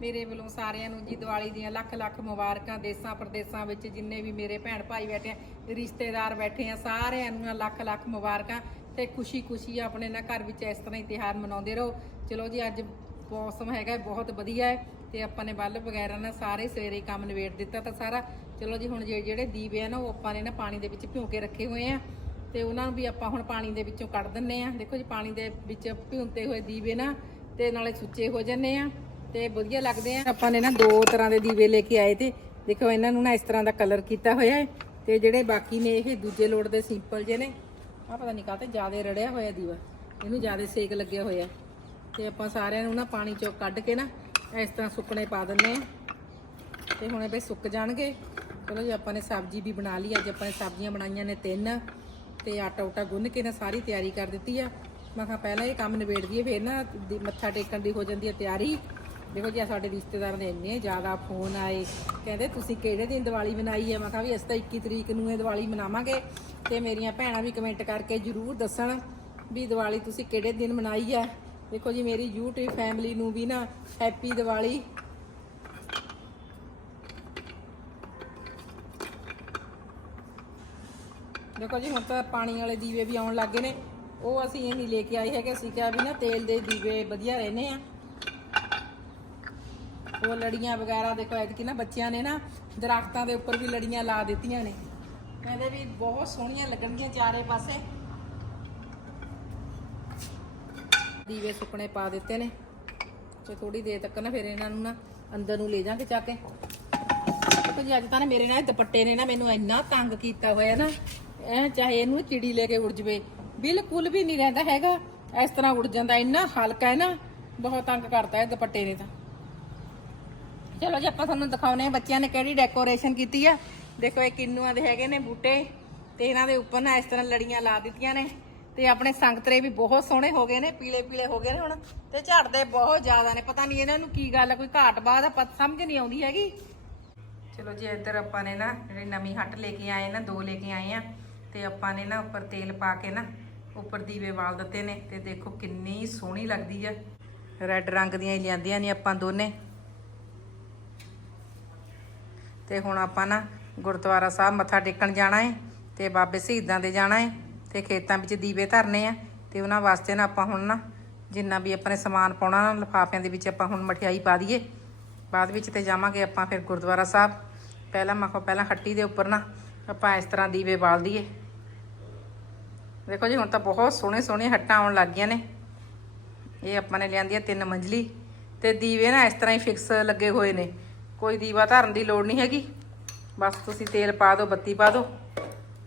ਮੇਰੇ ਵੱਲੋਂ ਸਾਰਿਆਂ ਨੂੰ ਜੀ ਦੀਵਾਲੀ ਦੀਆਂ ਲੱਖ ਲੱਖ ਮੁਬਾਰਕਾਂ ਦੇਸਾਂ ਪ੍ਰਦੇਸਾਂ ਵਿੱਚ ਜਿੰਨੇ ਵੀ ਮੇਰੇ ਭੈਣ ਭਾਈ ਬੈਠੇ ਆ, ਰਿਸ਼ਤੇਦਾਰ ਬੈਠੇ ਆ, ਸਾਰਿਆਂ ਨੂੰ ਲੱਖ ਲੱਖ ਮੁਬਾਰਕਾਂ ਤੇ ਖੁਸ਼ੀ ਖੁਸ਼ੀ ਆਪਣੇ ਨਾ ਘਰ ਵਿੱਚ ਇਸ ਤਰ੍ਹਾਂ ਹੀ ਤਿਉਹਾਰ ਮਨਾਉਂਦੇ ਰਹੋ। ਚਲੋ ਜੀ, ਅੱਜ ਮੌਸਮ ਹੈਗਾ ਬਹੁਤ ਵਧੀਆ ਹੈ ਤੇ ਆਪਾਂ ਨੇ ਬੱਲਬ ਵਗੈਰਾ ਨਾ ਸਾਰੇ ਸਵੇਰੇ ਕੰਮ ਨਿਬੇੜ ਦਿੱਤਾ ਤਾਂ ਸਾਰਾ। ਚਲੋ ਜੀ, ਹੁਣ ਜਿਹੜੇ ਜਿਹੜੇ ਦੀਵੇ ਆ ਨਾ, ਉਹ ਆਪਾਂ ਨੇ ਨਾ ਪਾਣੀ ਦੇ ਵਿੱਚ ਭਿਉਂ ਕੇ ਰੱਖੇ ਹੋਏ ਆ ਤੇ ਉਹਨਾਂ ਨੂੰ ਵੀ ਆਪਾਂ ਹੁਣ ਪਾਣੀ ਦੇ ਵਿੱਚੋਂ ਕੱਢ ਦਿੰਨੇ ਆ। ਦੇਖੋ ਜੀ, ਪਾਣੀ ਦੇ ਵਿੱਚ ਭਿਉਂਤੇ ਹੋਏ ਦੀਵੇ ਨਾ ਤੇ ਨਾਲੇ ਸੁੱਚੇ ਹੋ ਜੰਨੇ ਆ। ਤੇ ਵਧੀਆ ਲੱਗਦੇ ਆ। ਆਪਾਂ ਨੇ ਨਾ ਦੋ ਤਰ੍ਹਾਂ ਦੇ ਦੀਵੇ ਲੈ ਕੇ ਆਏ ਤੇ ਦੇਖੋ ਇਹਨਾਂ ਨੂੰ ਨਾ ਇਸ ਤਰ੍ਹਾਂ ਦਾ ਕਲਰ ਕੀਤਾ ਹੋਇਆ ਹੈ ਤੇ ਜਿਹੜੇ ਬਾਕੀ ਨੇ ਇਹ ਦੂਜੇ ਲੋਟ ਦੇ ਸਿੰਪਲ ਜਿਹੇ ਨੇ। ਆ ਪਤਾ ਨਹੀਂ ਕਾਹਤੇ ਜ਼ਿਆਦਾ ਰੜਿਆ ਹੋਇਆ ਦੀਵਾ। ਇਹਨੂੰ ਜ਼ਿਆਦਾ ਸੇਕ ਲੱਗਿਆ ਹੋਇਆ। ਤੇ ਆਪਾਂ ਸਾਰਿਆਂ ਨੂੰ ਨਾ ਪਾਣੀ ਚੋਂ ਕੱਢ ਕੇ ਨਾ ਇਸ ਤਰ੍ਹਾਂ ਸੁੱਕਣੇ ਪਾ ਦਿੰਨੇ ਆ ਤੇ ਹੁਣ ਇਹ ਬਈ ਸੁੱਕ ਜਾਣਗੇ। ਚਲੋ ਜੀ, ਆਪਾਂ ਨੇ ਸਬਜ਼ੀ ਵੀ ਬਣਾ ਲਈ। ਅੱਜ ਆਪਾਂ ਨੇ ਸਬਜ਼ੀਆਂ ਬਣਾਈਆਂ ਨੇ ਤਿੰਨ। ਤੇ ਆਟਾ ਉਟਾ ਗੁੰਨ ਕੇ ਨਾ ਸਾਰੀ ਤਿਆਰੀ ਕਰ ਦਿੱਤੀ ਆ। ਮੈਂ ਕਿਹਾ ਪਹਿਲਾਂ ਇਹ ਕੰਮ ਨਿਬੇੜ ਦਈਏ, ਫਿਰ ਨਾ ਦੀ- ਮੱਥਾ ਟੇਕਣ ਦੀ ਹੋ ਜਾਂਦੀ ਹੈ ਤਿਆਰੀ। ਦੇਖੋ ਜੀ ਸਾਡੇ ਰਿਸ਼ਤੇਦਾਰਾਂ ਦੇ ਇੰਨੇ ਜ਼ਿਆਦਾ ਫੋਨ ਆਏ। ਕਹਿੰਦੇ, ਤੁਸੀਂ ਕਿਹੜੇ ਦਿਨ ਦੀਵਾਲੀ ਮਨਾਈ ਹੈ ਮੈਂ ਕਿਹਾ ਵੀ, ਅਸੀਂ ਤਾਂ 21 ਤਰੀਕ ਨੂੰ ਇਹ ਦੀਵਾਲੀ ਮਨਾਵਾਂਗੇ। ਤੇ ਮੇਰੀਆਂ ਭੈਣਾਂ ਵੀ ਕਮੈਂਟ ਕਰਕੇ ਜਰੂਰ ਦੱਸਣ ਵੀ ਦੀਵਾਲੀ ਤੁਸੀਂ ਕਿਹੜੇ ਦਿਨ ਮਨਾਈ ਹੈ ਦੇਖੋ ਜੀ, ਮੇਰੀ YouTube ਫੈਮਿਲੀ ਨੂੰ ਵੀ ਨਾ ਹੈਪੀ ਦੀਵਾਲੀ। ਦੇਖੋ ਜੀ, ਹੁਣ ਤਾਂ ਪਾਣੀ ਵਾਲੇ ਦੀਵੇ ਵੀ ਆਉਣ ਲੱਗੇ ਨੇ। ਉਹ ਅਸੀਂ ਇਹ ਨਹੀਂ ਲੈ ਕੇ ਆਏ ਹੈਗੇ। ਅਸੀਂ ਕਿਹਾ ਵੀ ਨਾ, ਤੇਲ ਦੇ ਦੀਵੇ ਵਧੀਆ ਰਹਿੰਦੇ ਆ। ਉਹ ਲੜੀਆਂ ਵਗੈਰਾ ਦੇਖੋ ਐਤਕੀ ਨਾ ਬੱਚਿਆਂ ਨੇ ਨਾ ਦਰਖਤਾਂ ਦੇ ਉੱਪਰ ਵੀ ਲੜੀਆਂ ਲਾ ਦਿੱਤੀਆਂ ਨੇ। ਕਹਿੰਦੇ ਵੀ ਬਹੁਤ ਸੋਹਣੀਆਂ ਲੱਗਣਗੀਆਂ ਚਾਰੇ ਪਾਸੇ। ਦੀਵੇ ਸੁੱਕਣੇ ਪਾ ਦਿੱਤੇ ਨੇ। ਤੇ ਥੋੜੀ ਦੇਰ ਤੱਕ ਨਾ ਫਿਰ ਇਹਨਾਂ ਨੂੰ ਨਾ ਅੰਦਰ ਨੂੰ ਲੈ ਜਾਾਂਗੇ ਚੱਕ ਕੇ। ਦੇਖੋ ਅੱਜ ਤਾਂ ਨਾ ਮੇਰੇ ਨਾਲ ਦੁਪੱਟੇ ਨੇ ਨਾ ਮੈਨੂੰ ਇੰਨਾ ਤੰਗ ਕੀਤਾ ਹੋਇਆ ਨਾ, ਐ ਚਾਹੇ ਇਹਨੂੰ ਚਿੜੀ ਲੈ ਕੇ ਉੜ ਜਵੇ। ਬਿਲਕੁਲ ਵੀ ਨਹੀਂ ਰਹਿੰਦਾ ਹੈਗਾ। ਇਸ ਤਰ੍ਹਾਂ ਉੜ ਜਾਂਦਾ, ਇੰਨਾ ਹਲਕਾ ਹੈ ਨਾ, ਬਹੁਤ ਤੰਗ ਕਰਦਾ ਹੈ ਦੁਪੱਟੇ ਨੇ ਤਾਂ। ਚਲੋ ਜੀ, ਆਪਾਂ ਤੁਹਾਨੂੰ ਦਿਖਾਉਨੇ ਆ ਬੱਚਿਆਂ ਨੇ ਕਿਹੜੀ ਡੈਕੋਰੇਸ਼ਨ ਕੀਤੀ ਆ। ਦੇਖੋ, ਇਹ ਕਿੰਨੂਆਂ ਦੇ ਹੈਗੇ ਨੇ ਬੂਟੇ ਤੇ ਇਹਨਾਂ ਦੇ ਉੱਪਰ ਨਾ ਇਸ ਤਰ੍ਹਾਂ ਲੜੀਆਂ ਲਾ ਦਿੱਤੀਆਂ ਨੇ ਤੇ ਆਪਣੇ ਸੰਗਤਰੇ ਵੀ ਬਹੁਤ ਸੋਹਣੇ ਹੋ ਗਏ ਨੇ ਪੀਲੇ ਪੀਲੇ ਹੋ ਗਏ ਨੇ ਹੁਣ ਤੇ ਝੜਦੇ ਬਹੁਤ ਜ਼ਿਆਦਾ ਨੇ। ਪਤਾ ਨਹੀਂ ਇਹਨਾਂ ਨੂੰ ਕੀ ਗੱਲ ਆ, ਕੋਈ ਘਾਟ ਬਾਦ ਆ ਪਤ ਸਮਝ ਨਹੀਂ ਆਉਂਦੀ ਹੈਗੀ। ਚਲੋ ਜੀ, ਇੱਧਰ ਆਪਾਂ ਨੇ ਨਾ ਜਿਹੜੀ ਨਵੀਂ ਹੱਟ ਲੈ ਕੇ ਆਏ ਨਾ, ਦੋ ਲੈ ਕੇ ਆਏ ਆ ਤੇ ਆਪਾਂ ਨੇ ਨਾ ਉੱਪਰ ਤੇਲ ਪਾ ਕੇ ਨਾ ਉੱਪਰ ਦੀਵੇ ਵਾਲ ਦਿੱਤੇ ਨੇ ਤੇ ਦੇਖੋ ਕਿੰਨੀ ਸੋਹਣੀ ਲੱਗਦੀ ਆ। ਰੈੱਡ ਰੰਗ ਦੀਆਂ ਹੀ ਲਿਆਂਦੀਆਂ ਨੇ ਆਪਾਂ ਦੋਨੇ। ਤੇ ਹੁਣ ਆਪਾਂ ਨਾ ਗੁਰਦੁਆਰਾ ਸਾਹਿਬ ਮੱਥਾ ਟੇਕਣ ਜਾਣਾ ਹੈ ਤੇ ਬਾਬੇ ਸ਼ਹੀਦਾਂ ਦੇ ਜਾਣਾ ਹੈ ਤੇ ਖੇਤਾਂ ਵਿੱਚ ਦੀਵੇ ਧਰਨੇ ਆ, ਤੇ ਉਹਨਾਂ ਵਾਸਤੇ ਨਾ ਆਪਾਂ ਹੁਣ ਨਾ ਜਿੰਨਾ ਵੀ ਆਪਣੇ ਸਮਾਨ ਪਾਉਣਾ ਨਾ, ਲਿਫਾਫਿਆਂ ਦੇ ਵਿੱਚ ਆਪਾਂ ਹੁਣ ਮਠਿਆਈ ਪਾ ਦਈਏ। ਬਾਅਦ ਵਿੱਚ ਤੇ ਜਾਵਾਂਗੇ ਆਪਾਂ ਫਿਰ ਗੁਰਦੁਆਰਾ ਸਾਹਿਬ। ਪਹਿਲਾਂ ਮੈਂ ਕਿਹਾ ਪਹਿਲਾਂ ਹੱਟੀ ਦੇ ਉੱਪਰ ਨਾ ਆਪਾਂ ਇਸ ਤਰ੍ਹਾਂ ਦੀਵੇ ਬਾਲ ਦਈਏ। ਦੇਖੋ ਜੀ, ਹੁਣ ਤਾਂ ਬਹੁਤ ਸੋਹਣੇ ਸੋਹਣੇ ਹੱਟਾਂ ਆਉਣ ਲੱਗ ਗਈਆਂ ਨੇ। ਇਹ ਆਪਾਂ ਨੇ ਲਿਆਂਦੀ ਆ ਤਿੰਨ ਮੰਜ਼ਲੀ, ਤੇ ਦੀਵੇ ਨਾ ਇਸ ਤਰ੍ਹਾਂ ਹੀ ਫਿਕਸ ਲੱਗੇ ਹੋਏ ਨੇ। ਕੋਈ ਦੀਵਾ ਧਰਨ ਦੀ ਲੋੜ ਨਹੀਂ ਹੈਗੀ। ਬਸ ਤੁਸੀਂ ਤੇਲ ਪਾ ਦਿਓ, ਬੱਤੀ ਪਾ ਦਿਓ।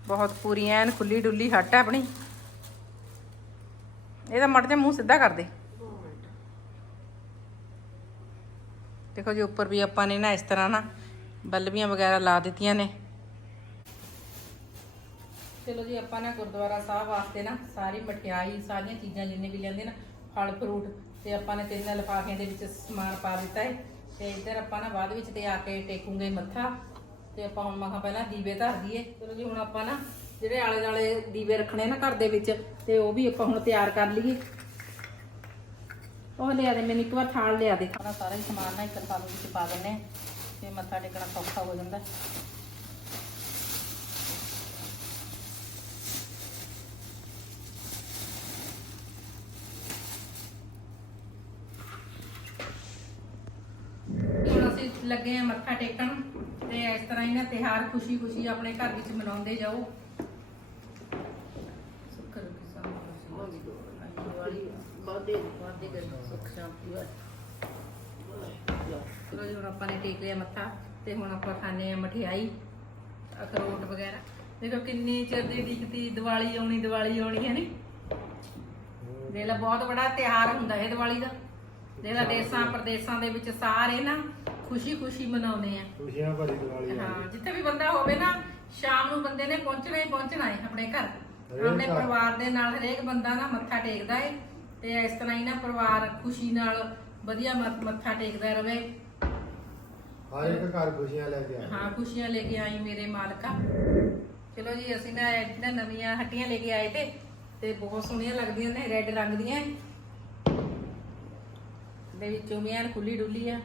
ਬਹੁਤ ਪੂਰੀ ਐਨ ਖੁੱਲੀ ਡੁੱਲੀ ਹੱਟ ਹੈ ਆਪਣੀ। ਇਹਦਾ ਮੜ ਜਾ ਮੂੰਹ ਸਿੱਧਾ ਕਰ ਦੇ। ਦੇਖੋ ਜੀ, ਉੱਪਰ ਵੀ ਆਪਾਂ ਨੇ ਨਾ ਇਸ ਤਰ੍ਹਾਂ ਨਾ ਬਲਬੀਆਂ ਵਗੈਰਾ ਲਾ ਦਿੱਤੀਆਂ ਨੇ। ਚਲੋ ਜੀ, ਆਪਾਂ ਨਾ ਗੁਰਦੁਆਰਾ ਸਾਹਿਬ ਵਾਸਤੇ ਨਾ ਸਾਰੀ ਮਠਿਆਈ, ਸਾਰੀਆਂ ਚੀਜ਼ਾਂ ਜਿੰਨੇ ਵੀ ਲੈਂਦੇ ਨਾ, ਫਲ, ਫਰੂਟ ਤੇ ਆਪਾਂ ਨੇ ਤਿੰਨ ਲਿਫਾਫਿਆਂ ਦੇ ਵਿੱਚ ਸਮਾਨ ਪਾ ਦਿੱਤਾ ਹੈ। ਤੇ ਇੱਧਰ ਆਪਾਂ ਨਾ ਬਾਅਦ ਵਿੱਚ ਤੇ ਆ ਕੇ ਟੇਕੂਗੇ ਮੱਥਾ, ਤੇ ਆਪਾਂ ਹੁਣ ਮਖਾ ਪਹਿਲਾਂ ਦੀਵੇ ਧਰ ਦਈਏ। ਚਲੋ ਜੀ, ਹੁਣ ਆਪਾਂ ਨਾ ਜਿਹੜੇ ਆਲੇ ਦਾਲੇ ਦੀਵੇ ਰੱਖਣੇ ਨਾ ਘਰ ਦੇ ਵਿੱਚ, ਤੇ ਉਹ ਵੀ ਆਪਾਂ ਹੁਣ ਤਿਆਰ ਕਰ ਲਈਏ। ਉਹ ਲਿਆ ਦੇ, ਮੈਨੂੰ ਇੱਕ ਵਾਰ ਥਾਲ ਲਿਆ ਦੇ। ਖਾਣਾ ਸਾਰਾ ਹੀ ਸਮਾਨ ਨਾ ਇੱਕ ਲਿਫਾਫੇ ਵਿੱਚ ਪਾ ਦਿੰਨੇ ਆ ਤੇ ਮੱਥਾ ਟੇਕਣਾ ਸੌਖਾ ਹੋ ਜਾਂਦਾ ਹੁਣ ਅਸੀਂ ਲੱਗੇ ਆ ਮੱਥਾ ਟੇਕਣ ਤੇ ਇਸ ਤਰ੍ਹਾਂ ਹੀ ਨਾ ਤਿਹਾਰ ਖੁਸ਼ੀ ਖੁਸ਼ੀ ਆਪਣੇ ਘਰ ਵਿੱਚ ਮਨਾਉਂਦੇ ਜਾਓ। ਸੁੱਖ ਰੱਖੀ ਸਾਨੂੰ ਦੀਵਾਲੀ ਬਾਦੇ ਬਾਦੇ ਗਰ ਸੁੱਖ ਸ਼ਾਂਤੀ ਵਾਲੀ ਚਲੋ ਜੀ ਹੁਣ ਆਪਾਂ ਨੇ ਟੇਕ ਲਿਆ ਮੱਥਾ ਤੇ ਹੁਣ ਆਪਾਂ ਖਾਣੇ ਆ ਮਠਿਆਈ ਅਖਰੋਟ ਵਗੈਰਾ। ਦੇਖੋ ਕਿੰਨੀ ਚਿਰ ਦੀ ਦੀਵਾਲੀ ਆਉਣੀ ਦੀਵਾਲੀ ਆਉਣੀ ਹੈ ਨੀ? ਦੇਖ ਲਾ ਬਹੁਤ ਬੜਾ ਤਿਹਾਰ ਹੁੰਦਾ ਇਹ ਦੀਵਾਲੀ ਦਾ। ਦੇਖ ਲਾ ਦੇਸਾਂ ਪ੍ਰਦੇਸਾਂ ਦੇ ਵਿੱਚ ਸਾਰੇ ਨਾ ਖੁਸ਼ੀ ਖੁਸ਼ੀ ਮਨਾਉਂਦੇ ਆ। ਖੁਸ਼ੀਆਂ ਭਰੀ ਦੀਵਾਲੀ ਆ। ਹਾਂ ਜਿੱਥੇ ਵੀ ਬੰਦਾ ਹੋਵੇ ਨਾ ਸ਼ਾਮ ਨੂੰ ਬੰਦੇ ਨੇ ਪਹੁੰਚਣਾ ਹੀ ਪਹੁੰਚਣਾ ਹੈ ਆਪਣੇ ਘਰ। ਆਪਣੇ ਘਰ। ਪਰਿਵਾਰ ਦੇ ਨਾਲ ਹਰੇਕ ਬੰਦਾ ਨਾ ਮੱਥਾ ਟੇਕਦਾ ਹੈ ਤੇ ਇਸ ਤਰ੍ਹਾਂ ਹੀ ਨਾ ਪਰਿਵਾਰ ਖੁਸ਼ੀ ਨਾਲ ਵਧੀਆ ਮ- ਮੱਥਾ ਟੇਕਦਾ ਰਵੇ। ਹਰ ਇੱਕ ਘਰ ਖੁਸ਼ੀਆਂ ਲੈ ਕੇ ਆਏ। ਹਾਂ ਖੁਸ਼ੀਆਂ ਲੈ ਕੇ ਆਈ ਮੇਰੇ ਮਾਲਕਾ। ਚਲੋ ਜੀ ਅਸੀਂ ਨਾ ਇਹਨਾਂ ਨਵੀਆਂ ਹੱਟੀਆਂ ਲੈ ਕੇ ਆਏ ਤੇ ਤੇ ਬਹੁਤ ਸੋਹਣੀਆਂ ਲੱਗਦੀਆਂ ਨੇ ਰੈੱਡ ਰੰਗ ਦੀਆਂ। ਦੇ ਵਿੱਚੋਂ ਵੀ ਐਨ ਖੁੱਲੀ ਡੁੱਲੀ ਆ।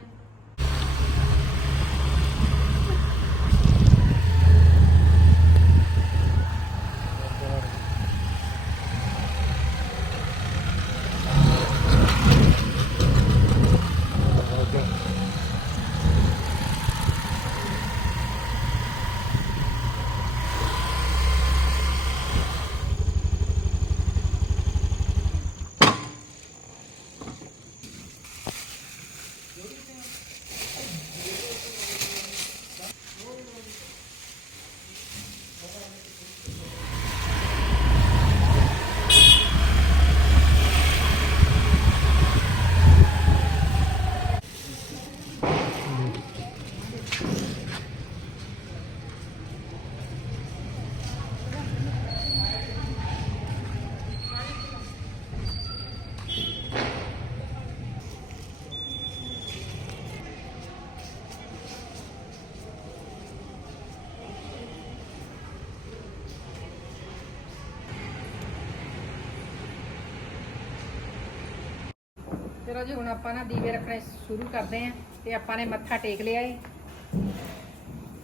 ਚਲੋ ਜੀ, ਹੁਣ ਆਪਾਂ ਨਾ ਦੀਵੇ ਰੱਖਣੇ ਸ਼ੁਰੂ ਕਰਦੇ ਆਂ ਤੇ ਆਪਾਂ ਨੇ ਮੱਥਾ ਟੇਕ ਲਿਆ ਏ।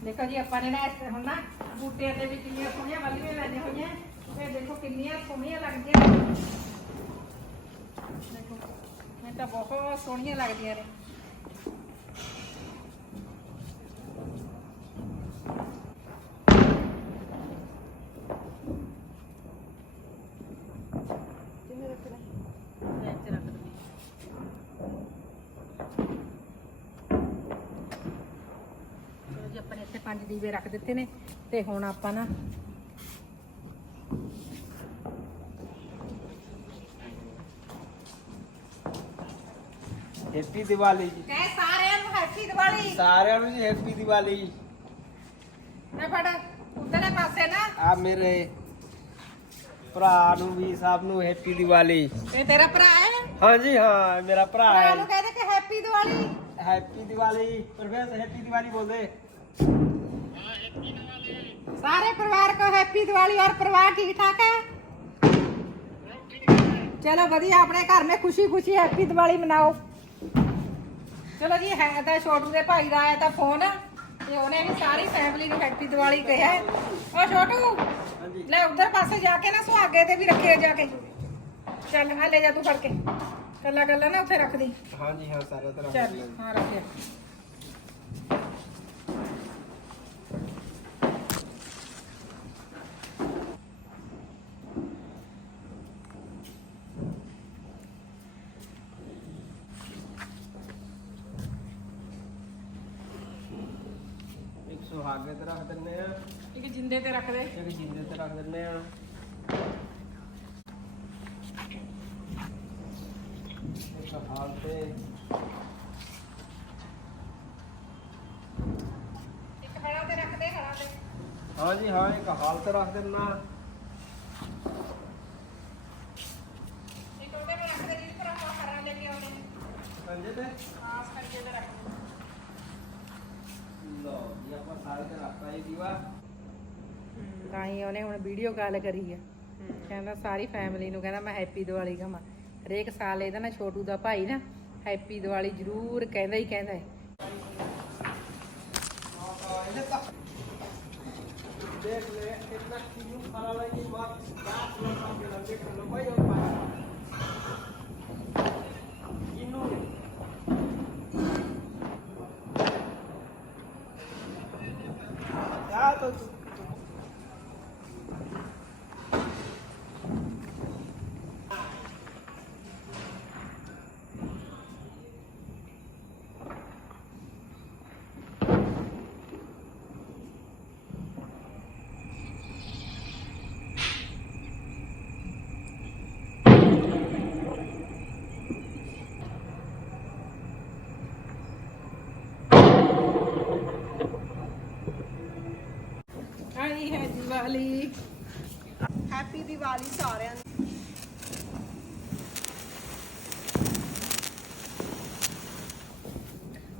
ਦੇਖੋ ਜੀ, ਆਪਾਂ ਨੇ ਨਾ ਇਸ ਹੁਣ ਨਾ ਬੂਟਿਆਂ ਦੇ ਵਿੱਚ ਕਿੰਨੀਆਂ ਸੋਹਣੀਆਂ ਵੱਲੀਆਂ ਲਾਈਆਂ ਹੋਈਆਂ। ਤੇ ਦੇਖੋ ਕਿੰਨੀਆਂ ਸੋਹਣੀਆਂ ਲੱਗਦੀਆਂ ਦੇਖੋ ਮੈਂ ਤਾਂ ਬਹੁਤ ਸੋਹਣੀਆਂ ਲੱਗਦੀਆਂ ਨੇ ਕਿੰਨੇ ਰੱਖਣਾ ਮੈਂ ਇੱਥੇ ਰੱਖ ਦਿੰਦੀ ਇੱਥੇ ਪੰਜ ਦੀਵੇ ਰੱਖ ਦਿੱਤੇ ਨੇ ਤੇ ਹੁਣ ਆਪਾਂ ਨਾ ਹੈਪੀ ਦੀਵਾਲੀ ਜੀ। ਕਹੇ ਸਾਰਿਆਂ ਨੂੰ ਹੈਪੀ ਦੀਵਾਲੀ ਸਾਰਿਆਂ ਨੂੰ ਜੀ ਹੈਪੀ ਦੀਵਾਲੀ ਮੈਂ ਫੜ ਉਧਰਲੇ ਪਾਸੇ ਨਾ। ਆ ਮੇਰੇ ਭਰਾ ਨੂੰ ਵੀ ਸਭ ਨੂੰ ਹੈਪੀ ਦੀਵਾਲੀ ਇਹ ਤੇਰਾ ਭਰਾ ਹੈ? ਹਾਂਜੀ ਹਾਂ ਮੇਰਾ ਭਰਾ ਭਰਾ ਹੈ। ਨੂੰ ਕਹਿੰਦੇ ਕਿ happy Diwali happy Diwali professor happy Diwali ਬੋਲਦੇ। सारे परिवार को हैप्पी दिवाली और परिवार ठीक ठाक है चलो बढ़िया अपने घर में खुशी खुशी हैप्पी दिवाली मनाओ ਚਲੋ ਜੀ ਹੈ ਤਾਂ ਛੋਟੂ ਦੇ ਭਾਈ ਦਾ ਆਇਆ ਤਾਂ ਫੋਨ ਤੇ ਉਹਨੇ ਵੀ ਸਾਰੀ ਫੈਮਿਲੀ ਨੂੰ ਹੈਪੀ ਦੀਵਾਲੀ ਕਿਹਾ ਹੈ। ਓ ਛੋਟੂ ਹਾਂਜੀ ਲੈ ਉਧਰ ਪਾਸੇ ਜਾ ਕੇ ਨਾ ਸੁਹਾਗੇ ਤੇ ਵੀ ਰੱਖੇ ਜਾ ਕੇ ਚੱਲ ਆ ਲੈ ਜਾ ਤੂੰ ਫੜ ਕੇ ਕੱਲਾ ਕੱਲਾ ਨਾ ਉੱਥੇ ਰੱਖ ਦੀ ਹਾਂਜੀ ਹਾਂ ਸਾਰਾ ਤਰ੍ਹਾਂ ਚੱਲ ਹਾਂ ਰੱਖਿਆ ਸੁਹਾਗੇ ਤੇ ਰੱਖ ਦਿੰਨੇ ਆ। ਇੱਕ ਜਿੰਦੇ ਤੇ ਰੱਖ ਦੇ। ਇੱਕ ਜਿੰਦੇ ਤੇ ਰੱਖ ਦਿੰਨੇ ਆ। ਇੱਕ ਹਾਲ ਤੇ। ਇੱਕ ਹੜਾ ਤੇ ਰੱਖ ਦੇ ਹੜਾ ਤੇ। ਹਾਂਜੀ ਹਾਂ ਇੱਕ ਹਾਲ ਤੇ ਰੱਖ ਦਿੰਨਾ ਇੱਕ ਉਹਦੇ ਤੇ ਰੱਖ ਦੇ ਜਿਸ ਪਰ ਆਪਾਂ ਹਰਾ ਲੈ ਕੇ ਆਉਣੇ ਨੇ ਕੰਜੇ ਤੇ ਹਾਂ ਸਕੰਜੇ ਤੇ ਰੱਖ ਦੇ ਲੋ ਜੀ ਆਪਾਂ ਸਾਰੇ ਤੇ ਰੱਖਤਾ ਜੀ ਦੀਵਾ ਤਾਂ ਹੀ ਉਹਨੇ ਹੁਣ ਵੀਡੀਓ ਕਾਲ ਕਰੀ ਆ ਕਹਿੰਦਾ ਸਾਰੀ ਫੈਮਿਲੀ ਨੂੰ ਕਹਿੰਦਾ ਮੈਂ ਹੈਪੀ ਦੀਵਾਲੀ ਕਹਾਂ ਹਰੇਕ ਸਾਲ ਇਹਦਾ ਨਾ ਛੋਟੂ ਦਾ ਭਾਈ ਨਾ ਹੈਪੀ ਦੀਵਾਲੀ ਜ਼ਰੂਰ ਕਹਿੰਦਾ ਹੀ ਕਹਿੰਦਾ ਹੈ देख ले कितना क्यों खरा लगी मत बात लोग के लगे लो भाई और ਦੀਵਾਲੀ। ਹੈਪੀ ਦੀਵਾਲੀ ਸਾਰਿਆਂ ਨੂੰ।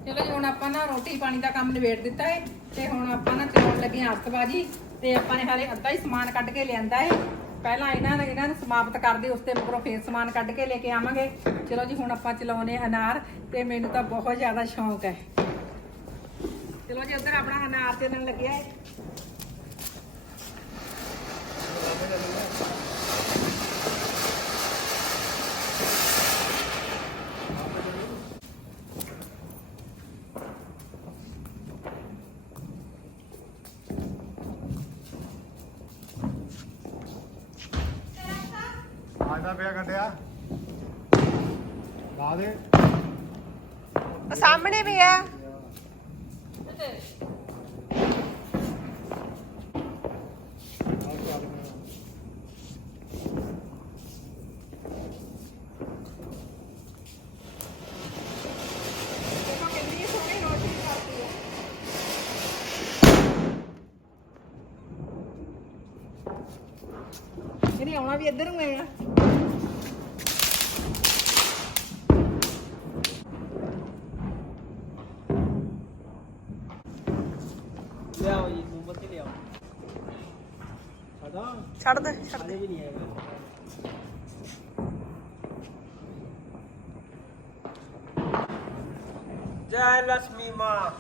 ਚਲੋ ਜੀ, ਹੁਣ ਆਪਾਂ ਨਾ ਰੋਟੀ ਪਾਣੀ ਦਾ ਕੰਮ ਨਿਬੇੜ ਦਿੱਤਾ ਹੈ ਤੇ ਹੁਣ ਆਪਾਂ ਨਾ ਚਲਾਉਣ ਲੱਗੇ ਹਾਂ ਅੱਤਬਾਜੀ ਤੇ ਆਪਾਂ ਨੇ ਹਾਲੇ ਅੱਧਾ ਹੀ ਸਮਾਨ ਕੱਢ ਕੇ ਲਿਆਂਦਾ ਏ। ਪਹਿਲਾਂ ਇਹਨਾਂ ਨੇ ਇਹਨਾਂ ਨੂੰ ਸਮਾਪਤ ਕਰਦੇ ਉਸ ਤੇ ਮਗਰੋਂ ਫੇਰ ਸਮਾਨ ਕੱਢ ਕੇ ਲੈ ਕੇ ਆਵਾਂਗੇ। ਚਲੋ ਜੀ, ਹੁਣ ਆਪਾਂ ਚਲਾਉਨੇ ਅਨਾਰ ਤੇ ਮੈਨੂੰ ਤਾਂ ਬਹੁਤ ਜ਼ਿਆਦਾ ਸ਼ੌਂਕ ਹੈ। ਚਲੋ ਜੀ, ਉਧਰ ਆਪਣਾ ਅਨਾਰ ਚੱਲਣ ਲੱਗਿਆ ਏ। ਲਾ ਦੇ ਸਾਹਮਣੇ ਵੀ ਹੈ। ਲਿਆਓ ਜੀ ਮੋਮਬੱਤੀ ਲਿਆਓ। ਸਾਡਾ ਛੱਡ ਦੇ ਛੱਡ ਦੇ। ਵੀ ਨਹੀਂ ਹੈਗਾ। ਜੈ ਲక్ష్ਮੀ ਮਾਂ।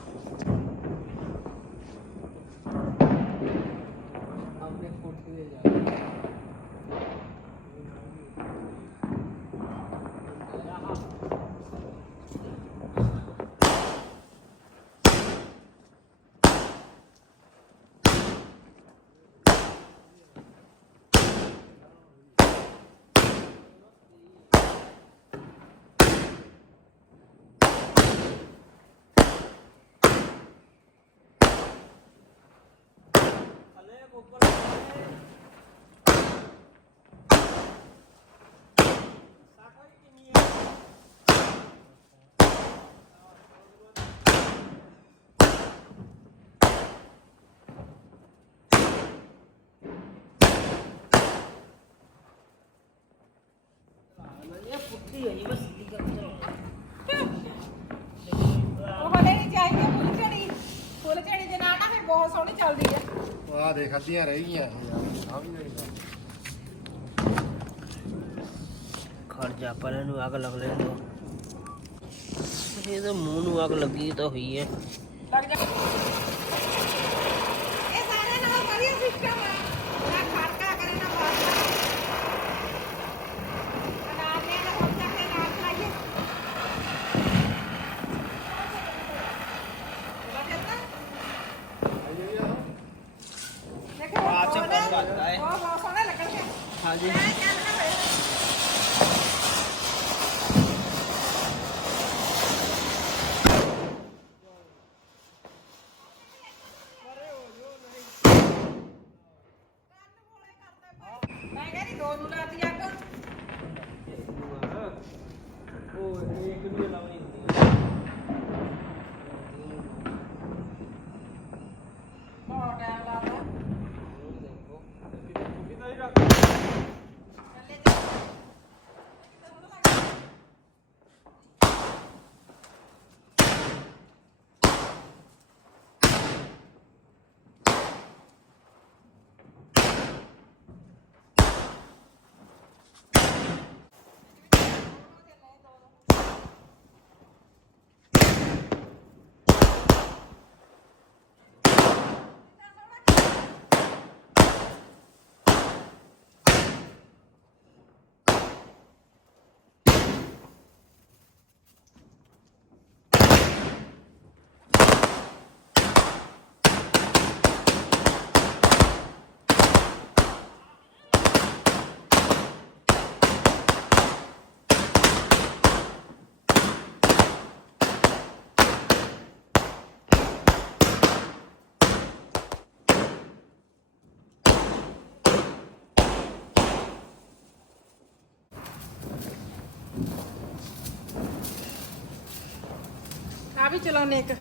ਉਹ ਹਲੇ ਨਹੀਂ ਚਾਹੀਦੀ ਫੁੱਲ ਝੜੀ। ਫੁੱਲ ਝੜੀ ਦੇ ਨਾਲ ਨਾ ਫਿਰ ਬਹੁਤ ਸੋਹਣੀ ਚੱਲਦੀ ਆ। ਆ ਦੇਖ ਅੱਧੀਆਂ ਰਹਿ ਗਈਆਂ। ਇਹ ਆ ਵੀ ਨਹੀਂ ਖੜ ਜਾ ਪਰ ਇਹਨੂੰ ਅੱਗ ਲੱਗ ਲੈਣ ਦੋ। ਇਹਦੇ ਮੂੰਹ ਨੂੰ ਅੱਗ ਲੱਗੀ ਤਾਂ ਹੋਈ ਹੈ। ਲੱਗ ਜਾ। ਇਹ ਸਾਰੇ ਨਾਲ ਵਧੀਆ ਸਿਸਟਮ ਆ। Yeah, yeah, yeah. ਵੀ ਚਲਾਉਣੇ ਇੱਕ।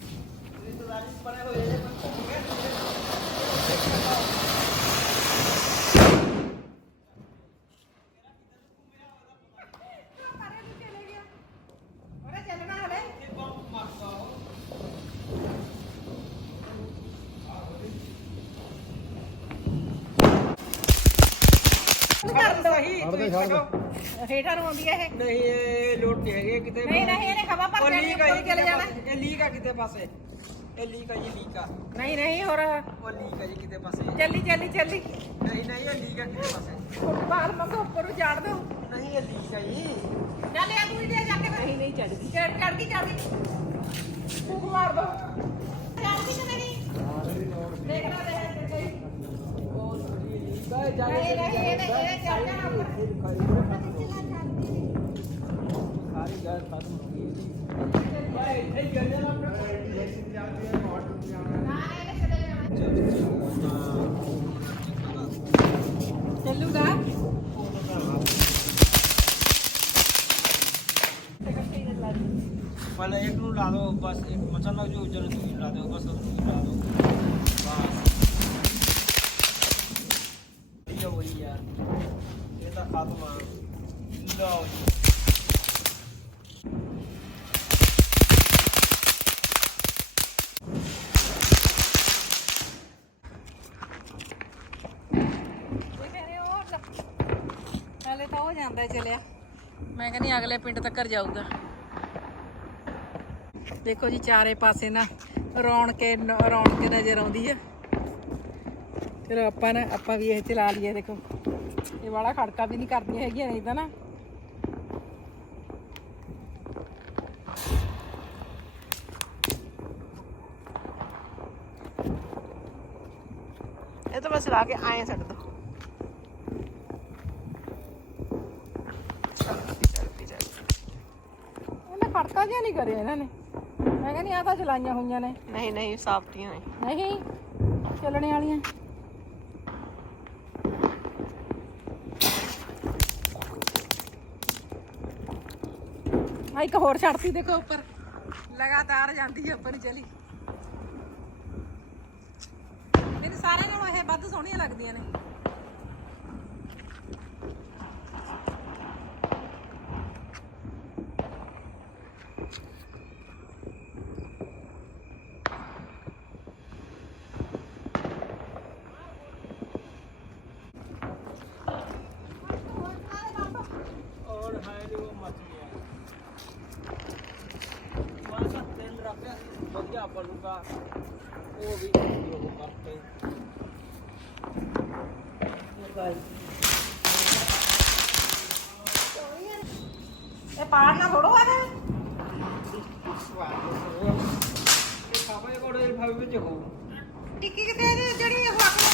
ਉਹਨੇ ਚੱਲਣਾ ਹਲੇ ਕਰ ਹੇਠਾਂ ਨੂੰ ਆਉਂਦੀ ਹੈ ਇਹ। ਨਹੀਂ ਇਹ ਲੋਟ ਨਹੀਂ ਹੈਗੇ ਕਿਤੇ ਨਹੀਂ ਨਹੀਂ ਇਹਨੇ ਹਵਾ ਉਹ ਭਰ ਲੈਣੀ ਲੀਕ ਆ ਉੱਪਰ ਜੀ ਚਲੇ ਜਾਣਾ। ਇਹ ਲੀਕ ਆ ਕਿਤੇ ਪਾਸੇ। ਇਹ ਲੀਕ ਆ ਜੀ ਲੀਕ ਆ। ਨਹੀਂ ਨਹੀਂ ਹੋਰ। ਉਹ ਲੀਕ ਆ ਜੀ ਕਿਤੇ ਪਾਸੇ। ਚੱਲੀ ਚੱਲੀ ਚੱਲੀ। ਨਹੀਂ ਨਹੀਂ ਇਹ ਲੀਕ ਆ ਕਿਤੇ ਪਾਸੇ। ਫੁੱਟਬਾਲ ਮੰਗੋ ਉੱਪਰ ਨੂੰ ਚਾੜ ਦੋ ਨਹੀਂ ਇਹ ਲੀਕ ਆ ਜੀ ਚੱਲ ਇਹ ਦੂਈ ਦੇ ਜਾ ਕੇ ਨਹੀਂ ਨਹੀਂ ਚੜਦੀ ਚੜ ਚੜਦੀ ਚੜਦੀ ਫੂਕ ਮਾਰ ਦੋ। ਚੜਦੀ ਕਿ ਨਹੀਂ? ਦੇਖ ਲੈ ਦੇਖ ਲੈ ਨਹੀਂ ਨਹੀਂ ਇਹਨੇ ਇਹ ਚੜ ਜਾਣਾ ਉੱਪਰ ਸਾਰੀ ਗੱਲ ਜਾਂਦਾ ਚਲਿਆ। ਮੈਂ ਕਹਿੰਦੀ ਅਗਲੇ ਪਿੰਡ ਤੱਕ ਜਾਊਗਾ। ਦੇਖੋ ਜੀ ਚਾਰੇ ਪਾਸੇ ਨਾ ਰੌਣਕੇ ਰੌਣਕ ਨਜ਼ਰ ਆਉਂਦੀ ਆ। ਚਲੋ ਆਪਾਂ ਨਾ ਆਪਾਂ ਵੀ ਇਹ ਚਲਾ ਲਈਏ ਦੇਖੋ। ਇਹ ਵਾਲਾ ਖੜਕਾ ਵੀ ਨਹੀਂ ਕਰਦੀਆਂ ਹੈਗੀਆਂ ਨਹੀਂ ਤਾਂ ਨਾ। ਇਹ ਤਾਂ ਬਸ ਲਾ ਕੇ ਆਏ ਛੱਡ ਦੋ। ਜਿਹਾ ਨਹੀਂ ਕਰਿਆ ਇਹਨਾਂ ਨੇ। ਮੈਂ ਕਹਿੰਦੀ ਆ ਤਾਂ ਚਲਾਈਆਂ ਹੋਈਆਂ ਨੇ। ਨਹੀਂ ਨਹੀਂ ਸਾਫਟੀਆਂ ਨੇ। ਨਹੀਂ ਚੱਲਣੇ ਵਾਲੀਆਂ। ਆ ਇੱਕ ਹੋਰ ਛੱਡਤੀ ਦੇਖੋ ਉੱਪਰ। ਲਗਾਤਾਰ ਜਾਂਦੀ ਹੈ ਉੱਪਰ ਚਲੀ। ਮੈਨੂੰ ਸਾਰਿਆਂ ਨਾਲੋਂ ਇਹ ਵੱਧ ਸੋਹਣੀਆਂ ਲੱਗਦੀਆਂ ਨੇ। ਉਹ ਵੀ ਉਹ ਵਰਤੇ ਇਹ ਪਾੜ ਨਾ ਇਹ ਸਾਬੇ ਕੋੜੇ ਭਾਵੇਂ ਵਿੱਚ ਹੋ ਟਿੱਕੀ ਕਿਤੇ ਜਿਹੜੀ ਉਹ ਆਪਣੇ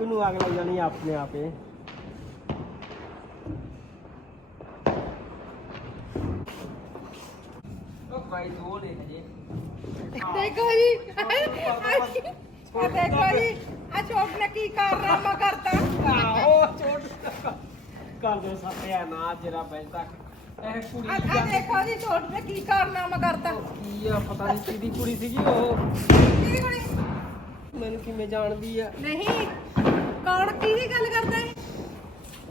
ਨੂੰ ਆਗ ਲੱਗ ਜਾਣੀ ਆਪਣੇ ਆਪੇ। ਭਾਈ ਦੋ ਦੇਖੋ ਜੀ। ਆ ਕੀ ਕਾਰਨਾਮਾ ਕਰਤਾ? ਨਾ ਜਰਾ ਬੈਲ ਇਹ ਕੁੜੀ ਆ ਦੇਖੋ ਜੀ ਚੋਟ ਨੇ ਕੀ ਕਾਰਨਾਮਾ ਕਰਤਾ? ਕੀ ਆ ਪਤਾ ਨਹੀਂ ਕਿਹਦੀ ਕੁੜੀ ਸੀਗੀ ਉਹ। ਕਿਹਦੀ ਕੁੜੀ? ਮੈਨੂੰ ਕਿਵੇਂ ਜਾਣਦੀ ਆ? ਨਹੀਂ ਕੌਣ ਕਿਹਦੀ ਗੱਲ ਕਰਦਾ ਹੈ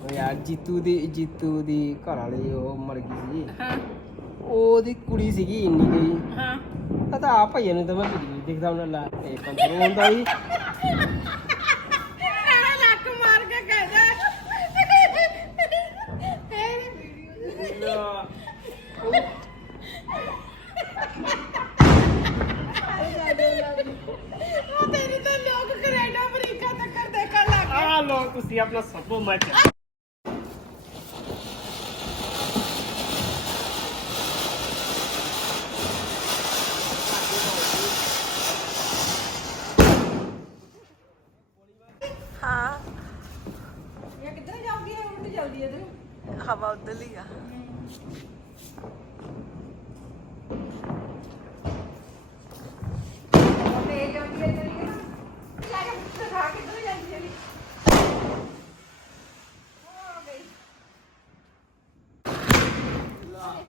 ਉਹ ਯਾਰ ਜੀਤੂ ਦੀ ਜੀਤੂ ਦੀ ਘਰ ਵਾਲੀ ਉਹ ਮਰ ਗਈ ਸੀ। ਹਾਂ। ਉਹਦੀ ਕੁੜੀ ਸੀਗੀ ਇੰਨੀ ਗਈ ਹਾਂ। ਤਾਂ ਆ ਭਈਆ ਨੂੰ ਤਾਂ ਮੈਂ ਵੀਡੀਓ ਦੇਖਦਾ ਉਹਨਾਂ ਲਾ ਇਹ ਕੰਟਰੋਲ ਹੁੰਦਾ ਸੀ ਸਾਰਾ ਲੱਕ ਮਾਰ ਕੇ ਕਹਿੰਦਾ ਉਹ ਤੇਰੀ ਤਾਂ ਲੋਕ ਕੈਨੇਡਾ ਅਮਰੀਕਾ ਤੱਕ ਦੇਖਣ ਤੁਸੀਂ ਆਪਣਾ ਸਭੋ ਮਚ।